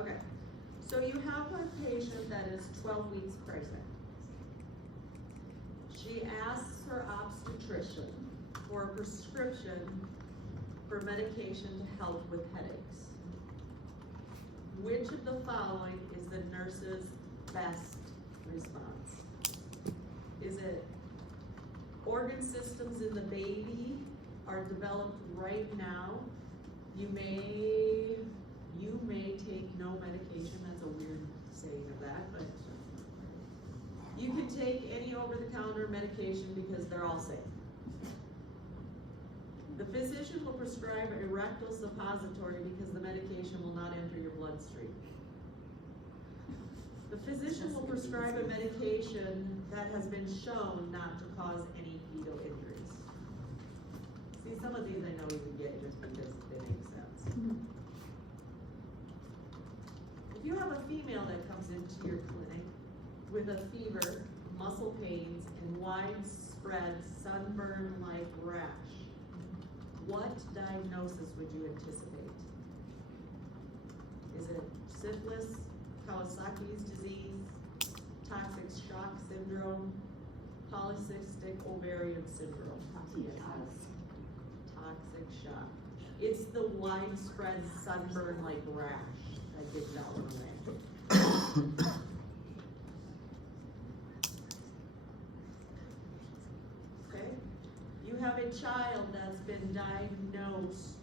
Okay, so you have a patient that is 12 weeks pregnant. She asks her obstetrician for a prescription for medication to help with headaches. Which of the following is the nurse's best response? Is it organ systems in the baby are developed right now? You may take no medication. That's a weird saying of that, but you can take any over-the-counter medication because they're all safe. The physician will prescribe a rectal suppository because the medication will not enter your bloodstream. The physician will prescribe a medication that has been shown not to cause any fetal injuries. See, some of these I know you can get just because they make sense. If you have a female that comes into your clinic with a fever, muscle pains, and widespread sunburn-like rash, what diagnosis would you anticipate? Is it syphilis, Kawasaki's disease, toxic shock syndrome, polycystic ovarian syndrome? Toxic shock. It's the widespread sunburn-like rash. I give that one away. Okay. You have a child that's been diagnosed,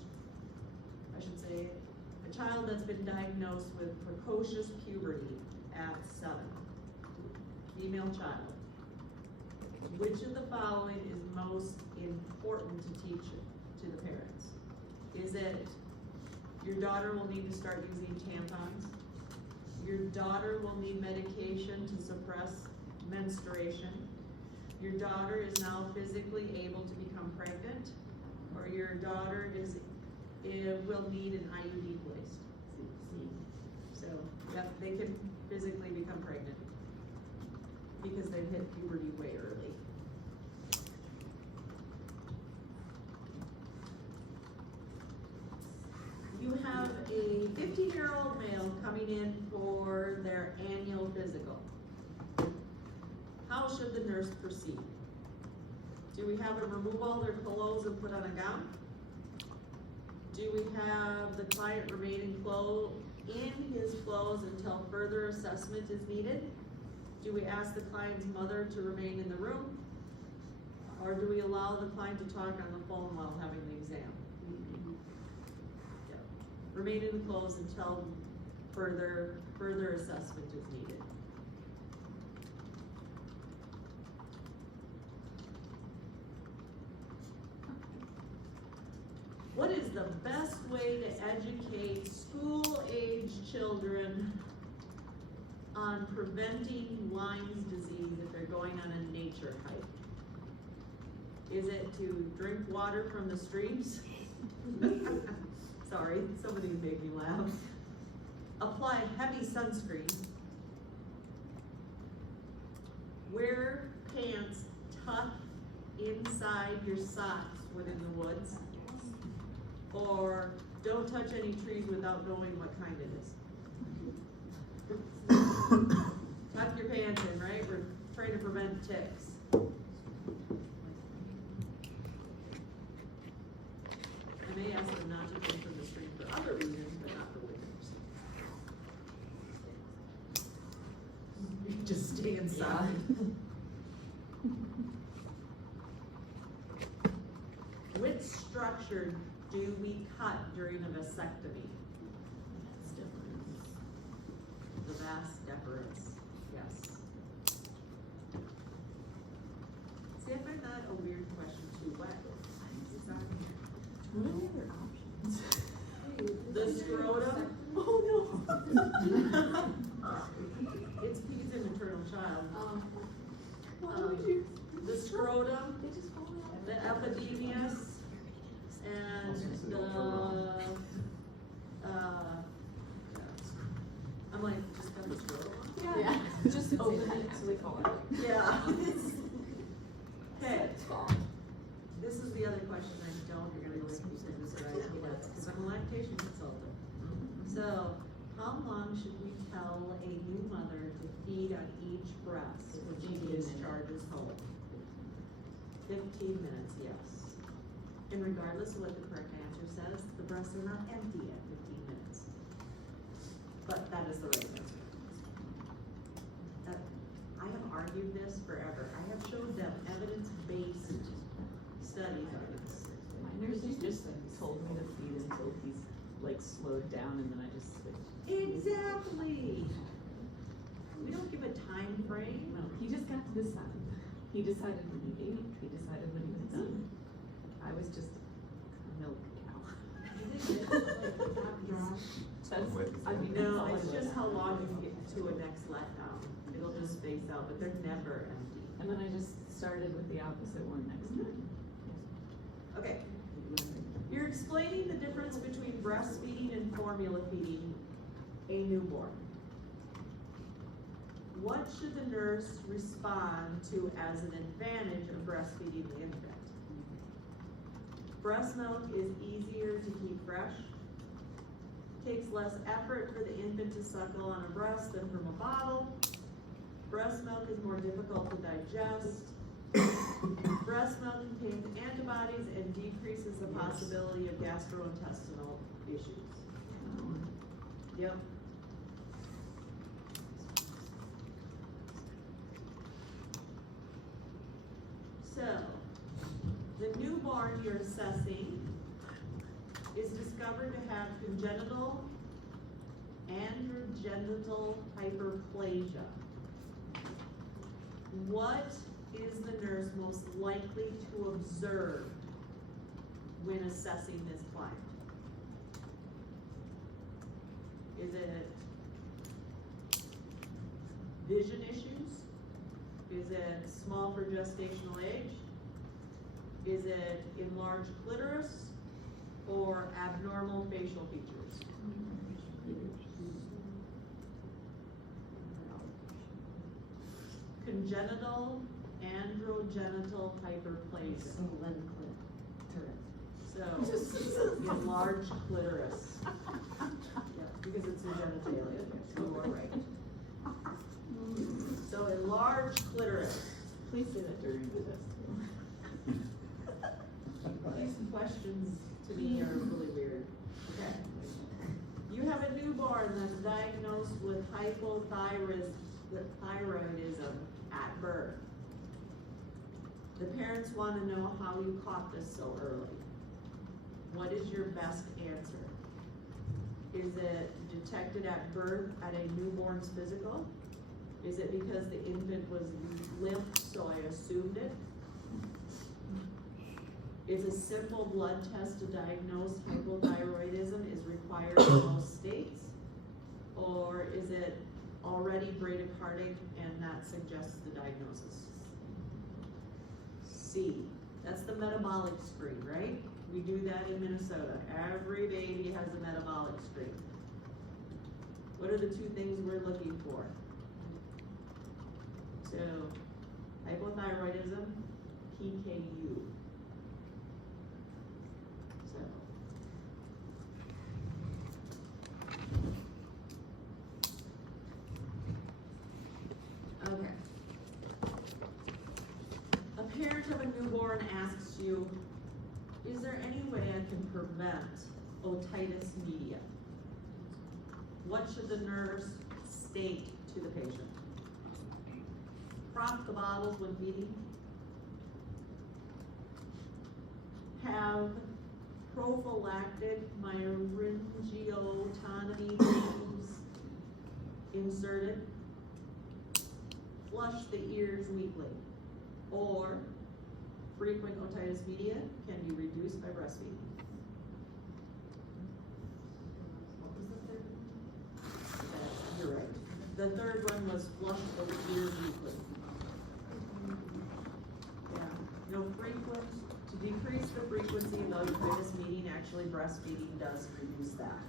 I should say, a child that's been diagnosed with precocious puberty at 7. Female child. Which of the following is most important to teach to the parents? Is it your daughter will need to start using tampons? Your daughter will need medication to suppress menstruation? Your daughter is now physically able to become pregnant? Or your daughter will need an IUD placed? So, yep, they can physically become pregnant because they've hit puberty way early. You have a 15-year-old male coming in for their annual physical. How should the nurse proceed? Do we have him remove all their clothes and put on a gown? Do we have the client remain in his clothes until further assessment is needed? Do we ask the client's mother to remain in the room? Or do we allow the client to talk on the phone while having the exam? Yep. Remain in the clothes until further assessment is needed. What is the best way to educate school-age children on preventing Lyme's disease if they're going on a nature hike? Is it to drink water from the streams? Sorry, some of these make me laugh. Apply heavy sunscreen. Wear pants tucked inside your socks within the woods. Or don't touch any trees without knowing what kind it is. Tuck your pants in, right? We're trying to prevent ticks. I may ask them not to drink from the stream for other reasons, but not for winters. You can just stay inside. Which structure do we cut during a vasectomy? The vas deferens, yes. See, I find that a weird question too. What is on here? What are the other options? The scrotum. Oh no. It's P's in maternal child. What would you? The scrotum, They just fall out. the epididymis, and I'm like, just got the scrotum. Yeah. Just open it so they fall out. Yeah. Okay. This is the other question you're gonna go with me saying this right, because I'm a lactation consultant. So, how long should we tell a new mother to feed on each breast when she discharges home? 15 minutes, yes. And regardless of what the correct answer says, the breasts are not empty at 15 minutes. But that is the right answer. I have argued this forever. I have showed them evidence-based studies on this. My nurse just told me to feed until he's like slowed down and then I just switched. Exactly. We don't give a time frame. No, he just got to decide. He decided when he ate, he decided when he was done. I was just a milk cow. That's, I mean, that's No, all it's I just was. how long you get to a next letdown. It'll just space out, but they're never empty. And then I just started with the opposite one next time. Okay. You're explaining the difference between breastfeeding and formula feeding a newborn. What should the nurse respond to as an advantage of breastfeeding the infant? Breast milk is easier to keep fresh, takes less effort for the infant to suckle on a breast than from a bottle. Breast milk is more difficult to digest. Breast milk contains antibodies and decreases the possibility of gastrointestinal issues. Yep. So, the newborn you're assessing is discovered to have congenital androgenital hyperplasia. What is the nurse most likely to observe when assessing this client? Is it vision issues? Is it small for gestational age? Is it enlarged clitoris or abnormal facial features? Congenital androgenital hyperplasia. So, enlarged clitoris. Yeah, because it's a genitalia, you are right. So enlarged clitoris. Please say that during the test. These questions to me are really weird. Okay. You have a newborn that's diagnosed with hypothyroidism at birth. The parents want to know how you caught this so early. What is your best answer? Is it detected at birth at a newborn's physical? Is it because the infant was limp, so I assumed it? Is a simple blood test to diagnose hypothyroidism is required in most states? Or is it already bradycardic and that suggests the diagnosis? C, that's the metabolic screen, right? We do that in Minnesota. Every baby has a metabolic screen. What are the two things we're looking for? So, hypothyroidism, PKU. So, okay. A parent of a newborn asks you, is there any way I can prevent otitis media? What should the nurse state to the patient? Prop the bottles when feeding. Have prophylactic myringiotomy tubes inserted. Flush the ears weekly. Or frequent otitis media can be reduced by breastfeeding. What was the third one? You're right. The third one was flush the ears weekly. Yeah, no frequent, to decrease the frequency of otitis media, actually breastfeeding does reduce that.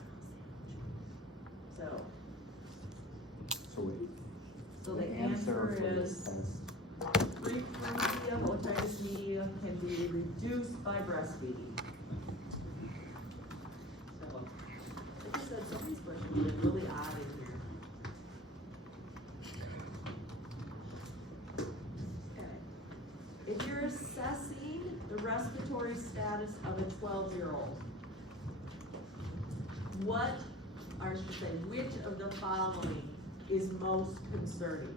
So the answer is frequency of otitis media can be reduced by breastfeeding. So, like I said, some of these questions are really odd status of a 12-year-old. What, or I should say, which of the following is most concerning?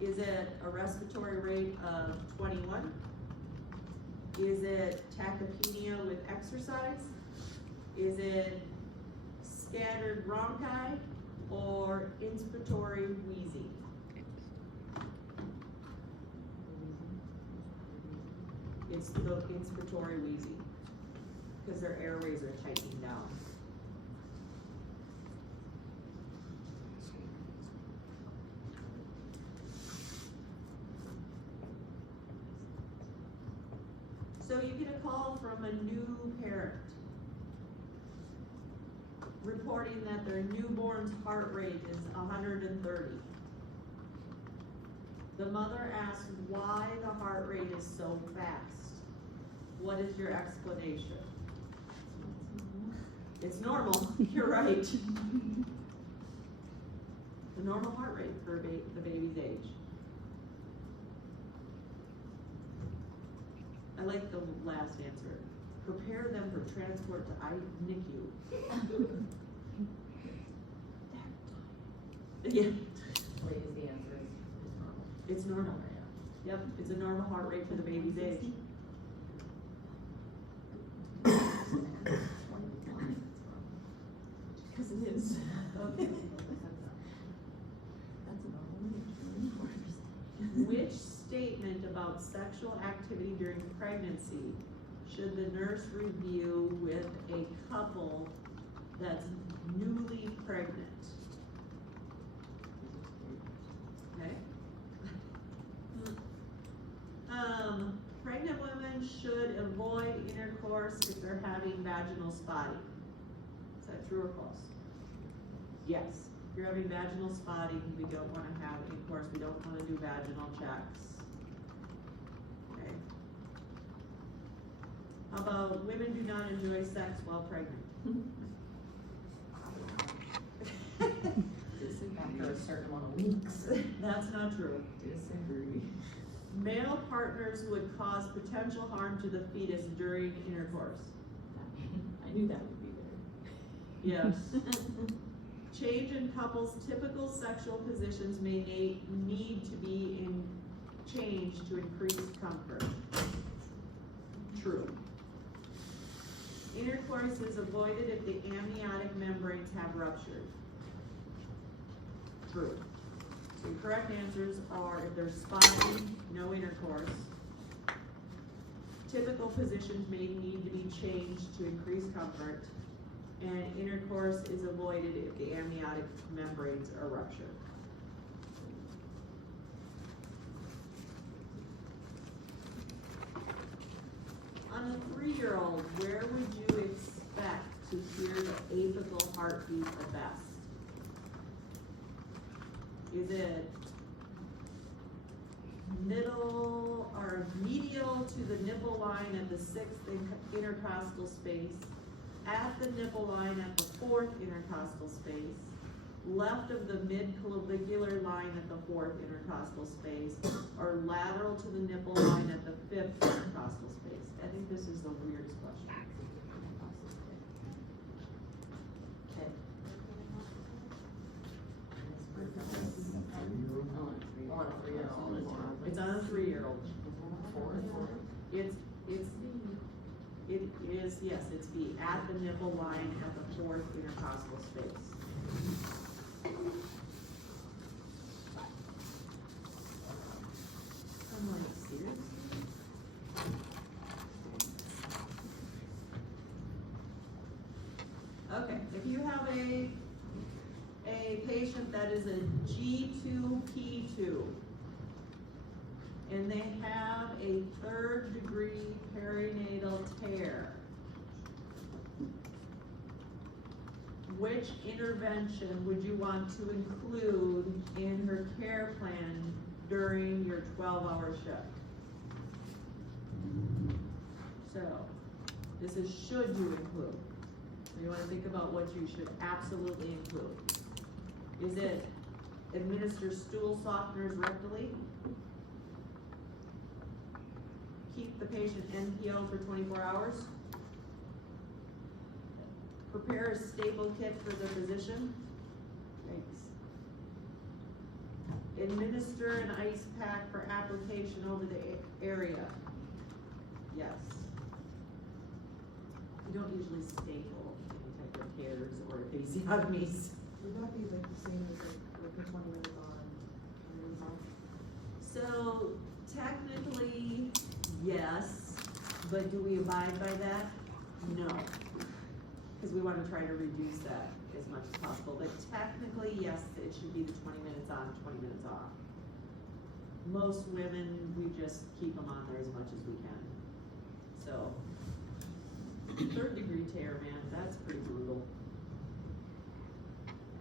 Is it a respiratory rate of 21? Is it tachypnea with exercise? Is it scattered bronchi or inspiratory wheezing? It's the inspiratory wheezing, because their airways are tightening down. So you get a call from a new parent reporting that their newborn's heart rate is 130. The mother asks why the heart rate is so fast. What is your explanation? It's normal, you're right. The normal heart rate for the baby's age. I like the last answer. Prepare them for transport to NICU. Yeah. Ladies, the answer is normal. It's normal. Yep, it's a normal heart rate for the baby's age. Because it is. Okay. That's a normal age. Which statement about sexual activity during pregnancy should the nurse review with a couple that's newly pregnant? Okay. Pregnant women should avoid intercourse if they're having vaginal spotting. Is that true or false? Yes. If you're having vaginal spotting, we don't want to have intercourse. We don't want to do vaginal checks. Okay. How about women do not enjoy sex while pregnant? After a certain amount of weeks. That's not true. Disagree. Male partners would cause potential harm to the fetus during intercourse. I knew that would be there. Yes. Change in couples' typical sexual positions may need to be changed to increase comfort. True. Intercourse is avoided if the amniotic membranes have ruptured. True. So the correct answers are if there's spotting, no intercourse. Typical positions may need to be changed to increase comfort. And intercourse is avoided if the amniotic membranes are ruptured. On a 3-year-old, where would you expect to hear the apical heartbeat the best? Is it middle or medial to the nipple line at the 6th intercostal space, at the nipple line at the 4th intercostal space, left of the mid-clavicular line at the 4th intercostal space, or lateral to the nipple line at the 5th intercostal space? I think this is the weirdest question. Okay. It's on a 3-year-old. It is, yes, it's B, at the nipple line at the 4th intercostal space. I'm like, seriously? Okay, if you have a patient that is a G2P2, and they have a 3rd degree perinatal tear, which intervention would you want to include in her care plan during your 12-hour shift? So, this is should you include. So you want to think about what you should absolutely include. Is it administer stool softeners rectally? keep the patient NPO for 24 hours. Prepare a staple kit for the physician. Thanks. Administer an ice pack for application over the area. Yes. You don't usually staple any type of tears or episiotomies. Would that be like the same as like the 20 minutes on, 20 minutes off? So technically, yes, but do we abide by that? No. Because we want to try to reduce that as much as possible, but technically, yes, it should be the 20 minutes on, 20 minutes off. Most women, we just keep them on there as much as we can. So, 3rd degree tear, man, that's pretty brutal.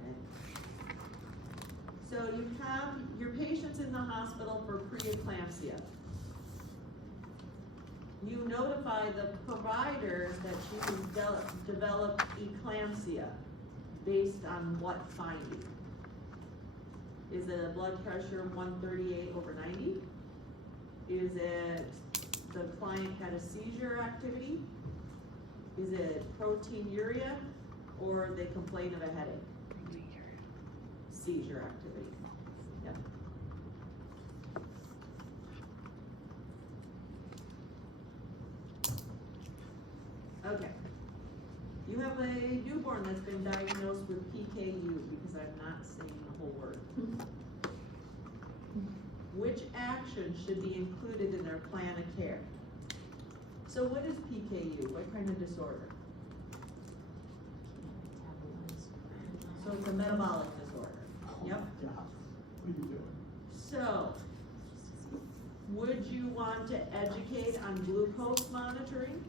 Okay. So you have your patients in the hospital for preeclampsia. You notify the provider that she has developed eclampsia based on what finding? Is it a blood pressure 138/90? Is it the client had a seizure activity? Is it proteinuria, or they complain of a headache? Seizure activity. Yep. Okay. You have a newborn that's been diagnosed with PKU, because I'm not saying the whole word. Which action should be included in their plan of care? So what is PKU? What kind of disorder? So it's a metabolic disorder. Yep. Yeah. What are you doing? So, would you want to educate on glucose monitoring?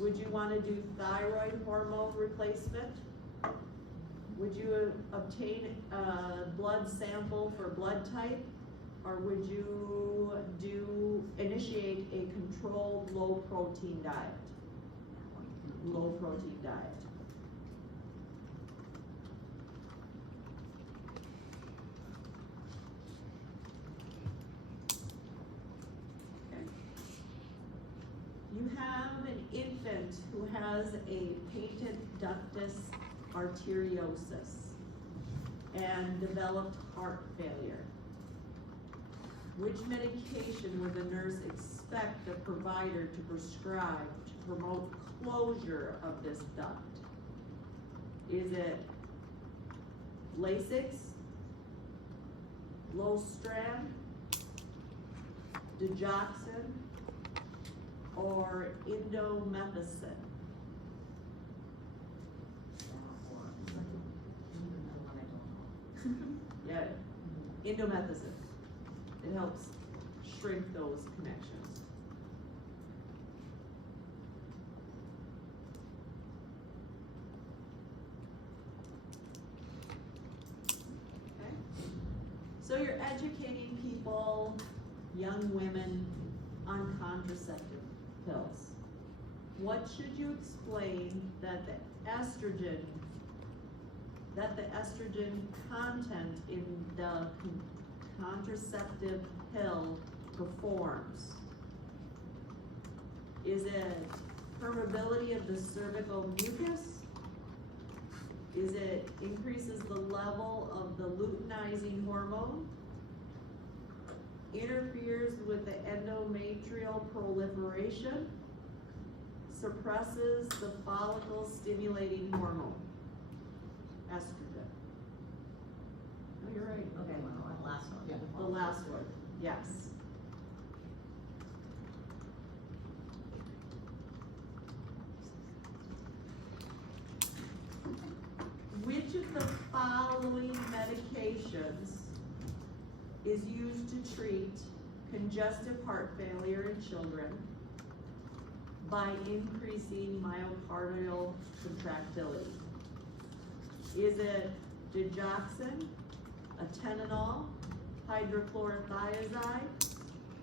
Would you want to do thyroid hormone replacement? Would you obtain a blood sample for blood type? Or would you initiate a controlled low protein diet? Low protein diet. You have an infant who has a patent ductus arteriosus and developed heart failure. Which medication would the nurse expect the provider to prescribe to promote closure of this duct? Is it Lasix, Lostrand, digoxin, or indomethacin? Yeah, indomethacin. It helps shrink those connections. Okay. So you're educating people, young women, on contraceptive pills. What should you explain that the estrogen content in the contraceptive pill performs? Is it permeability of the cervical mucus? Is it increases the level of the luteinizing hormone? Interferes with the endometrial proliferation? Suppresses the follicle stimulating hormone? Estrogen. Oh, you're right. Okay, well, the last one. Yeah. The last one, yes. Which of the following medications is used to treat congestive heart failure in children by increasing myocardial contractility? Is it digoxin, atenolol, hydrochlorothiazide,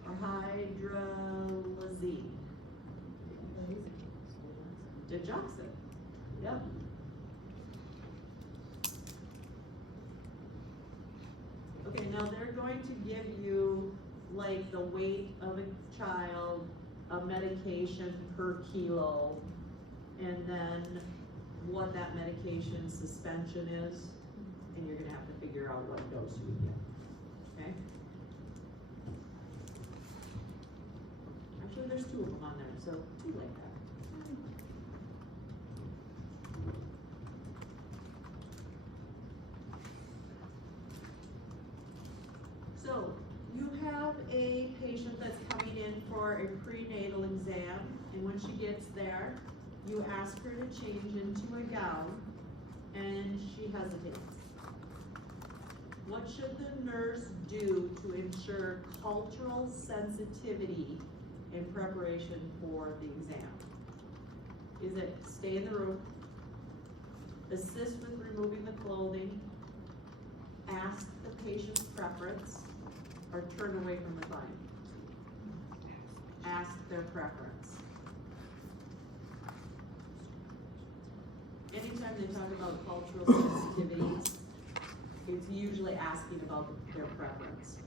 or hydralazine? Digoxin, yep. Okay, now they're going to give you like the weight of a child, a medication per kilo, and then what that medication suspension is, and you're gonna have to figure out what dose you would get, okay? Actually, there's 2 of them on there, so 2 like that. So, you have a patient that's coming in for a prenatal exam, and when she gets there, you ask her to change into a gown, and she hesitates. What should the nurse do to ensure cultural sensitivity in preparation for the exam? Is it stay in the room, assist with removing the clothing, ask the patient's preference, or turn away from the client? Ask their preference. Anytime they talk about cultural sensitivities, it's usually asking about their preference.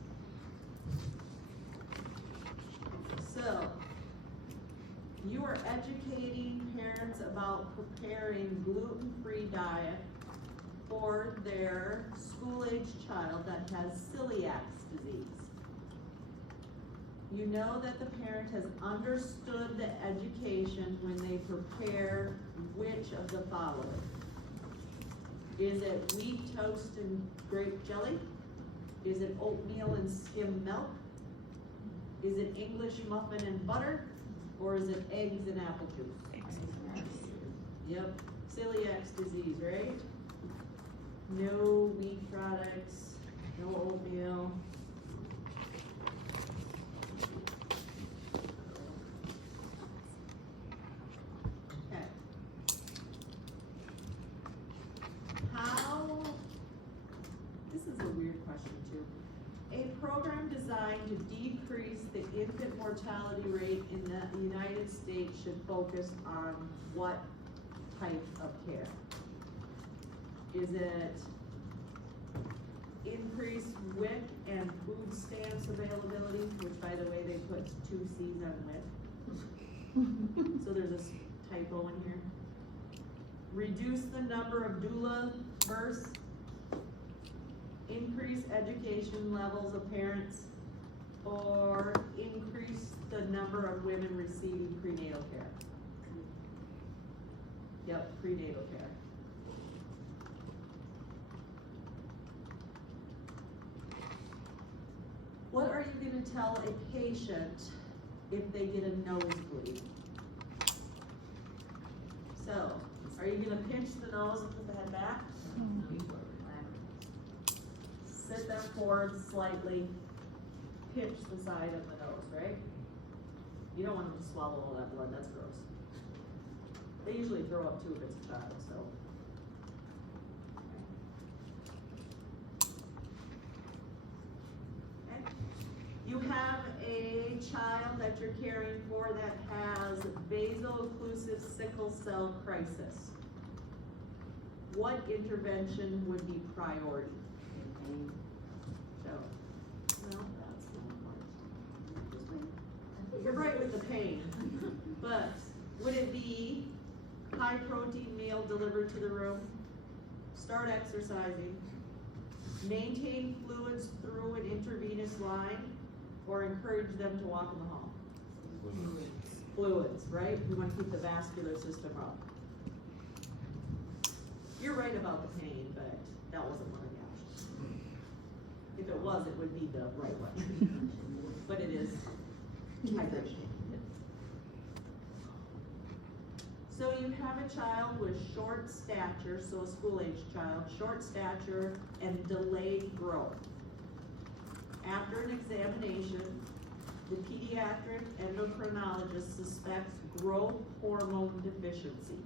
So, you are educating parents about preparing gluten-free diet for their school-age child that has celiac disease. You know that the parent has understood the education when they prepare which of the following? Is it wheat toast and grape jelly? Is it oatmeal and skim milk? Is it English muffin and butter? Or is it eggs and apple juice? Yep, celiac disease, right? No wheat products, no oatmeal. Okay. This is a weird question too. A program designed to decrease the infant mortality rate in the United States should focus on what type of care? Is it increased WIC and food stamps availability, which by the way, they put 2 C's on WIC. So there's a typo in here. Reduce the number of doula births. Increase education levels of parents, or increase the number of women receiving prenatal care. Yep, prenatal care. What are you gonna tell a patient if they get a nosebleed? So, are you gonna pinch the nose and put the head back? Sit them forward slightly, pinch the side of the nose, right? You don't want them to swallow all that blood, that's gross. They usually throw up too if it's a child, so. Okay. You have a child that you're caring for that has vaso-occlusive sickle cell crisis. What intervention would be priority? So, well, that's not much. You're right with the pain, but would it be high protein meal delivered to the room, start exercising, maintain fluids through an intravenous line, or encourage them to walk in the hall? Fluids, right? We want to keep the vascular system up. You're right about the pain, but that wasn't one of the options. If it was, it would be the right one. But it is hydration. So you have a child with short stature, so a school-age child, short stature and delayed growth. After an examination, the pediatric endocrinologist suspects growth hormone deficiency.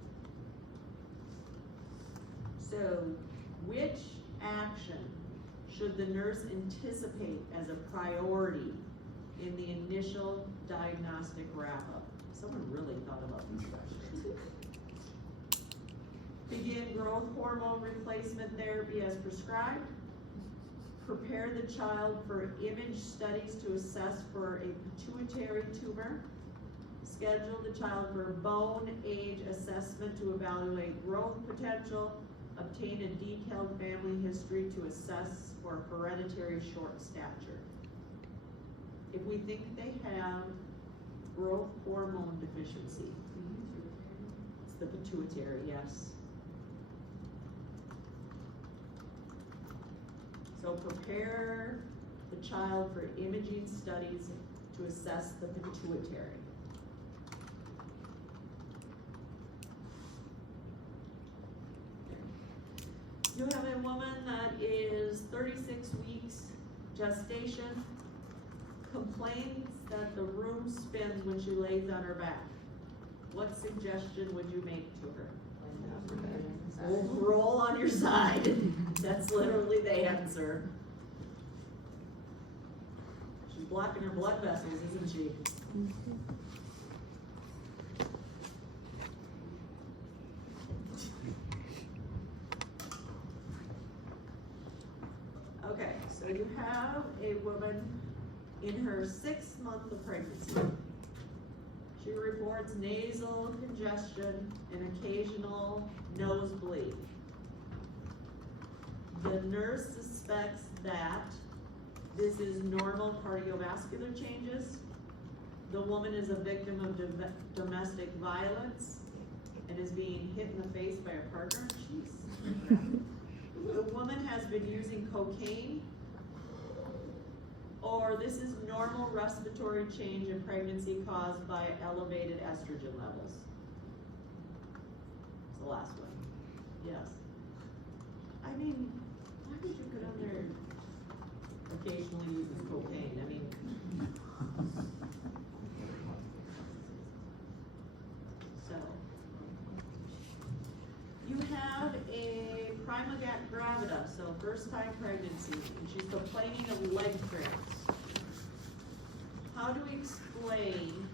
So, which action should the nurse anticipate as a priority in the initial diagnostic wrap-up? Someone really thought about these questions. Begin growth hormone replacement therapy as prescribed. prepare the child for image studies to assess for a pituitary tumor, schedule the child for bone age assessment to evaluate growth potential, obtain a detailed family history to assess for hereditary short stature. If we think they have growth hormone deficiency, it's the pituitary, yes. So prepare the child for imaging studies to assess the pituitary. You have a woman that is 36 weeks gestation, complains that the room spins when she lays on her back. What suggestion would you make to her? Roll on your side. That's literally the answer. She's blocking her blood vessels, isn't she? Okay, so you have a woman in her 6th month of pregnancy. She reports nasal congestion and occasional nosebleed. The nurse suspects that this is normal cardiovascular changes. The woman is a victim of domestic violence and is being hit in the face by a partner. Jeez. The woman has been using cocaine, or this is normal respiratory change in pregnancy caused by elevated estrogen levels. It's the last one. Yes. I mean, why would you put on there occasionally uses cocaine? I mean, so. You have a prima gravida, so first time pregnancy, and she's complaining of leg cramps. How do we explain,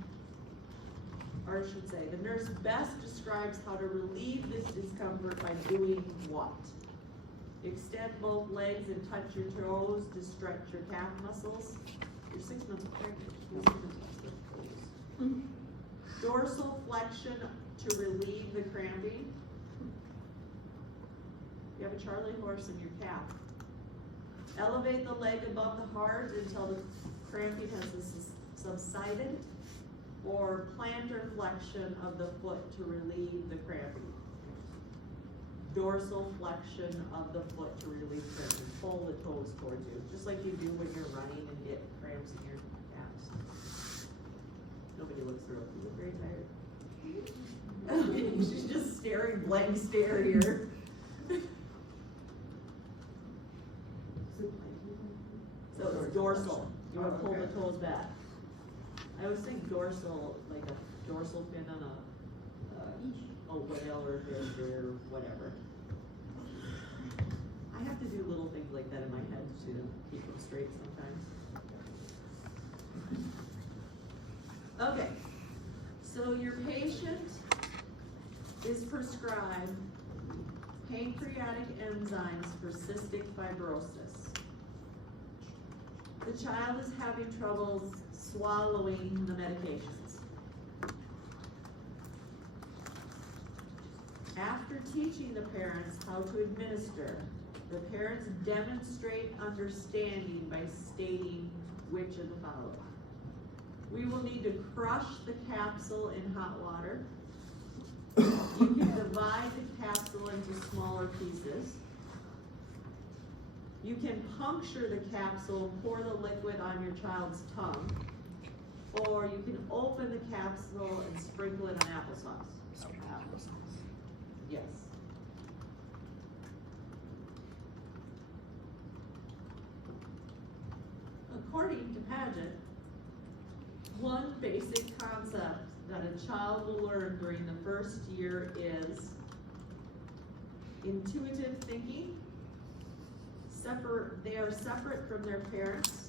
or I should say, the nurse best describes how to relieve this discomfort by doing what? Extend both legs and touch your toes to stretch your calf muscles. You're 6 months pregnant. Dorsal flexion to relieve the cramping. You have a Charlie horse in your calf. Elevate the leg above the heart until the cramping has subsided, or plantar flexion of the foot to relieve the cramping. Dorsal flexion of the foot to relieve cramping. Pull the toes towards you, just like you do when you're running and get cramps in your calves. Nobody looks real. You look very tired. She's just staring, blank stare here. So it's dorsal. You want to pull the toes back. I always think dorsal, like a dorsal fin on a whale or fish or whatever. I have to do little things like that in my head to keep them straight sometimes. Okay, so your patient is prescribed pancreatic enzymes for cystic fibrosis. The child is having trouble swallowing the medications. After teaching the parents how to administer, the parents demonstrate understanding by stating which of the following. We will need to crush the capsule in hot water. You can divide the capsule into smaller pieces. You can puncture the capsule and pour the liquid on your child's tongue. Or you can open the capsule and sprinkle it on applesauce. Applesauce. Yes. According to Paget, one basic concept that a child will learn during the first year is intuitive thinking. They are separate from their parents.